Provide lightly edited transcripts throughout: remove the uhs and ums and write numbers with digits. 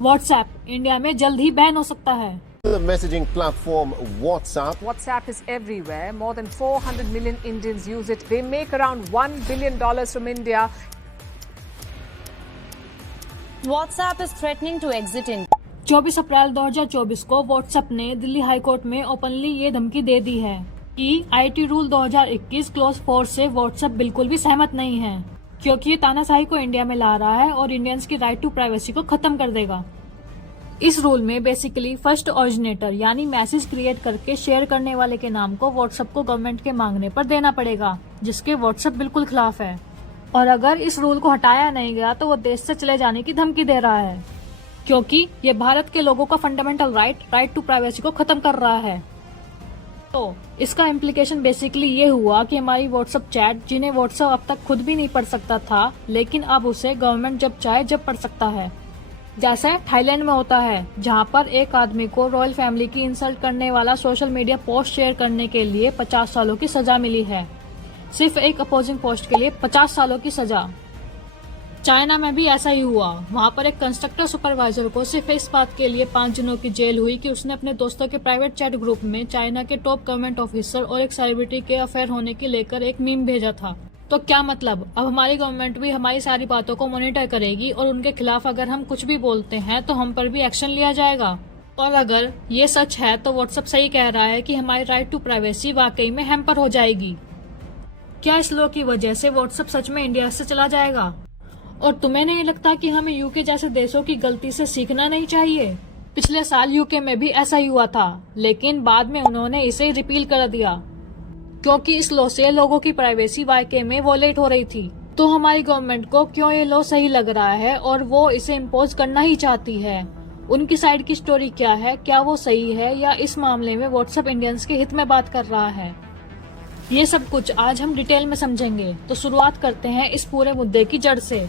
WhatsApp India में जल्द ही ban हो सकता है। The messaging platform WhatsApp. WhatsApp is everywhere. More than 400 million Indians use it. They make around $1 billion from India. WhatsApp is threatening to exit India. 24 अप्रैल 2024 को WhatsApp ने Delhi high court में openly ये धमकी दे दी है कि आईटी रूल 2021 क्लॉज 4 से WhatsApp बिल्कुल भी सहमत नहीं है, क्योंकि ये तानाशाही को इंडिया में ला रहा है और इंडियंस की राइट टू प्राइवेसी को खत्म कर देगा। इस रूल में बेसिकली फर्स्ट ओरिजिनेटर यानी मैसेज क्रिएट करके शेयर करने वाले के नाम को व्हाट्सएप को गवर्नमेंट के मांगने पर देना पड़ेगा, जिसके व्हाट्सएप बिल्कुल खिलाफ है। और अगर इस रूल को हटाया नहीं गया तो वो देश से चले जाने की धमकी दे रहा है, क्योंकि ये भारत के लोगों का फंडामेंटल राइट टू प्राइवेसी को खत्म कर रहा है। तो इसका इम्प्लीकेशन बेसिकली ये हुआ कि हमारी व्हाट्सएप चैट, जिन्हें व्हाट्सएप अब तक खुद भी नहीं पढ़ सकता था, लेकिन अब उसे गवर्नमेंट जब चाहे जब पढ़ सकता है। जैसे थाईलैंड में होता है, जहां पर एक आदमी को रॉयल फैमिली की इंसल्ट करने वाला सोशल मीडिया पोस्ट शेयर करने के लिए 50 सालों की सजा मिली है। सिर्फ एक अपोजिंग पोस्ट के लिए 50 सालों की सजा। चाइना में भी ऐसा ही हुआ। वहां पर एक कंस्ट्रक्टर सुपरवाइजर को सिर्फ इस बात के लिए 5 दिनों की जेल हुई कि उसने अपने दोस्तों के प्राइवेट चैट ग्रुप में चाइना के टॉप गवर्नमेंट ऑफिसर और एक सेलिब्रिटी के अफेयर होने के लेकर एक मीम भेजा था। तो क्या मतलब, अब हमारी गवर्नमेंट भी हमारी सारी बातों को मॉनिटर करेगी और उनके खिलाफ अगर हम कुछ भी बोलते हैं तो हम पर भी एक्शन लिया जाएगा। और अगर ये सच है तो व्हाट्सएप सही कह रहा है कि हमारी राइट टू प्राइवेसी वाकई में हैम्पर हो जाएगी। क्या इस लॉ की वजह से व्हाट्सएप सच में इंडिया से चला जाएगा? और तुम्हें नहीं लगता कि हमें यूके जैसे देशों की गलती से सीखना नहीं चाहिए? पिछले साल यूके में भी ऐसा ही हुआ था, लेकिन बाद में उन्होंने इसे रिपील कर दिया, क्योंकि इस लॉ से लोगों की प्राइवेसी वाकई में वॉयलेट हो रही थी। तो हमारी गवर्नमेंट को क्यों ये लॉ सही लग रहा है और वो इसे इम्पोज करना ही चाहती है? उनकी साइड की स्टोरी क्या है? क्या वो सही है या इस मामले में व्हाट्सएप इंडियंस के हित में बात कर रहा है? ये सब कुछ आज हम डिटेल में समझेंगे। तो शुरुआत करते हैं इस पूरे मुद्दे की जड़ से।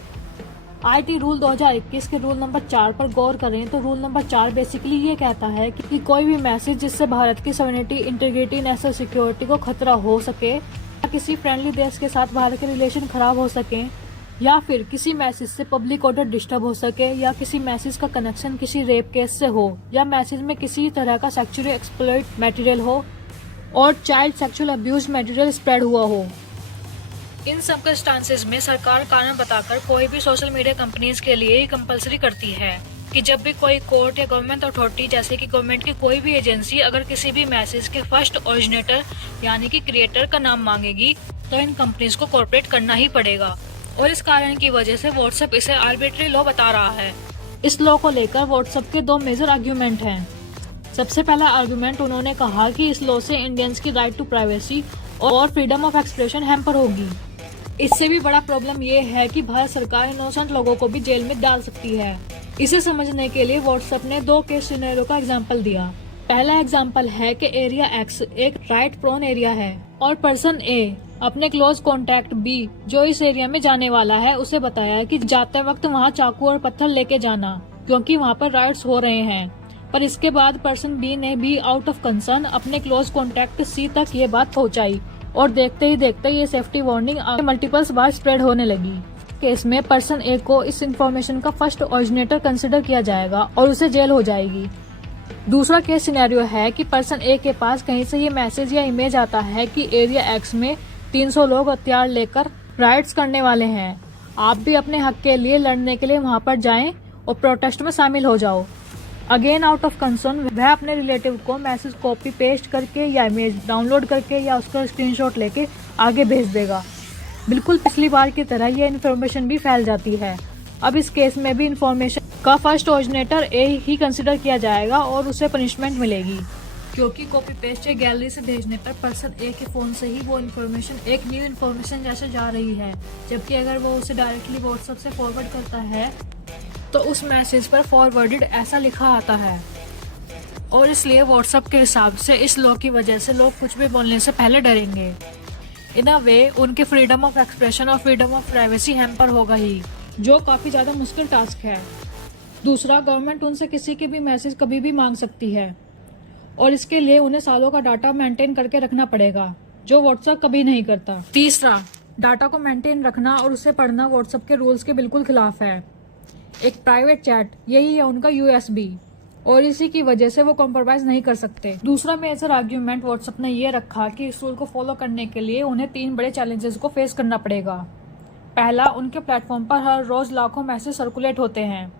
आईटी रूल 2021 के रूल नंबर 4 पर गौर करें तो रूल नंबर 4 बेसिकली ये कहता है कि कोई भी मैसेज जिससे भारत की सॉवरेनिटी, इंटीग्रिटी, नेशनल सिक्योरिटी को खतरा हो सके, या किसी फ्रेंडली देश के साथ भारत के रिलेशन खराब हो सके, या फिर किसी मैसेज से पब्लिक ऑर्डर डिस्टर्ब हो सके, या किसी मैसेज का कनेक्शन किसी रेप केस से हो, या मैसेज में किसी तरह का सेक्सुअली एक्सप्लॉइट मटेरियल हो और child sexual abuse material spread हुआ हो। इन सर्कमस्टांसेस में सरकार कारण बताकर कोई भी सोशल मीडिया कंपनीज के लिए कंपलसरी करती है कि जब भी कोई कोर्ट या गवर्नमेंट अथॉरिटी जैसे कि गवर्नमेंट की कोई भी एजेंसी अगर किसी भी मैसेज के फर्स्ट ओरिजिनेटर यानी कि क्रिएटर का नाम मांगेगी तो इन कंपनीज को कॉर्पोरेट करना ही पड़ेगा। और इस कारण की वजह से व्हाट्सएप इसे आर्बिट्री लॉ बता रहा है। इस लॉ को लेकर व्हाट्सएप के 2 मेजर आर्ग्यूमेंट हैं। सबसे पहला आर्गुमेंट, उन्होंने कहा कि इस लॉ से इंडियंस की राइट टू प्राइवेसी और फ्रीडम ऑफ एक्सप्रेशन हैम्पर होगी। इससे भी बड़ा प्रॉब्लम ये है कि भारत सरकार इनोसेंट लोगों को भी जेल में डाल सकती है। इसे समझने के लिए व्हाट्सएप ने 2 केस सिनेरियो का एग्जांपल दिया। पहला एग्जांपल है कि एरिया एक्स एक राइट प्रोन एरिया है और पर्सन ए अपने क्लोज कॉन्टैक्ट बी जो इस एरिया में जाने वाला है उसे बताया कि जाते वक्त वहाँ चाकू और पत्थर लेके जाना, क्योंकि वहाँ पर राइट्स हो रहे हैं। पर इसके बाद पर्सन बी ने भी आउट ऑफ कंसर्न अपने क्लोज कॉन्टैक्ट सी तक ये बात पहुँचाई और देखते ही देखते ये सेफ्टी वार्निंग मल्टीपल्स बार स्प्रेड होने लगी। केस में पर्सन ए को इस इंफॉर्मेशन का फर्स्ट ओरिजिनेटर कंसिडर किया जाएगा और उसे जेल हो जाएगी। दूसरा केस सिनेरियो है कि पर्सन ए के पास कहीं से ये मैसेज या इमेज आता है कि एरिया एक्स में 300 लोग हथियार लेकर राइट्स करने वाले हैं, आप भी अपने हक के लिए लड़ने के लिए वहाँ पर जाएं और प्रोटेस्ट में शामिल हो जाओ। अगेन आउट ऑफ कंसर्न वह अपने रिलेटिव को मैसेज कॉपी पेस्ट करके या इमेज डाउनलोड करके या उसका स्क्रीनशॉट लेके आगे भेज देगा। बिल्कुल पिछली बार की तरह ये इन्फॉर्मेशन भी फैल जाती है। अब इस केस में भी इन्फॉर्मेशन का फर्स्ट ओरिजिनेटर ए ही कंसिडर किया जाएगा और उसे पनिशमेंट मिलेगी, क्योंकि कॉपी पेस्ट या गैलरी से भेजने पर पर्सन ए के फोन से ही वो इन्फॉर्मेशन एक न्यू इन्फॉर्मेशन जैसे जा रही है, जबकि अगर वो उसे डायरेक्टली व्हाट्सएप से फॉरवर्ड करता है तो उस मैसेज पर फॉरवर्डेड ऐसा लिखा आता है। और इसलिए व्हाट्सएप के हिसाब से इस लॉ की वजह से लोग कुछ भी बोलने से पहले डरेंगे। इन अ वे उनके फ्रीडम ऑफ एक्सप्रेशन और फ्रीडम ऑफ प्राइवेसी हैम्पर होगा ही, जो काफी ज्यादा मुश्किल टास्क है। दूसरा, गवर्नमेंट उनसे किसी के भी मैसेज कभी भी मांग सकती है और इसके लिए उन्हें सालों का डाटा मेंटेन करके रखना पड़ेगा, जो व्हाट्सएप कभी नहीं करता। तीसरा, डाटा को मेंटेन रखना और उसे पढ़ना व्हाट्सएप के रूल्स के बिल्कुल खिलाफ है। एक प्राइवेट चैट, यही है उनका USB, और इसी की वजह से वो कॉम्प्रोमाइज नहीं कर सकते। दूसरा मेजर आर्ग्यूमेंट व्हाट्सएप ने ये रखा कि इस रूल को फॉलो करने के लिए उन्हें 3 बड़े चैलेंजेस को फेस करना पड़ेगा। पहला, उनके प्लेटफॉर्म पर हर रोज लाखों मैसेज सर्कुलेट होते हैं।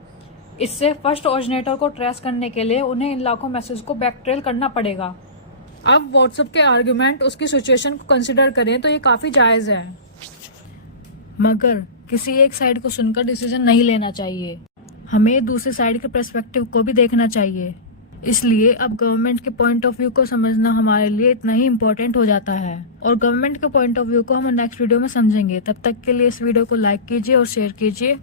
इससे फर्स्ट ओरिजिनेटर को ट्रेस करने के लिए उन्हें इन लाखों मैसेज को बैकट्रेल करना पड़ेगा। अब व्हाट्सएप के आर्ग्यूमेंट उसकी सिचुएशन को कंसिडर करें तो ये काफी जायज है, मगर किसी एक साइड को सुनकर डिसीजन नहीं लेना चाहिए। हमें दूसरी साइड के पर्सपेक्टिव को भी देखना चाहिए। इसलिए अब गवर्नमेंट के पॉइंट ऑफ व्यू को समझना हमारे लिए इतना ही इम्पोर्टेंट हो जाता है, और गवर्नमेंट के पॉइंट ऑफ व्यू को हम नेक्स्ट वीडियो में समझेंगे। तब तक के लिए इस वीडियो को लाइक कीजिए और शेयर कीजिए।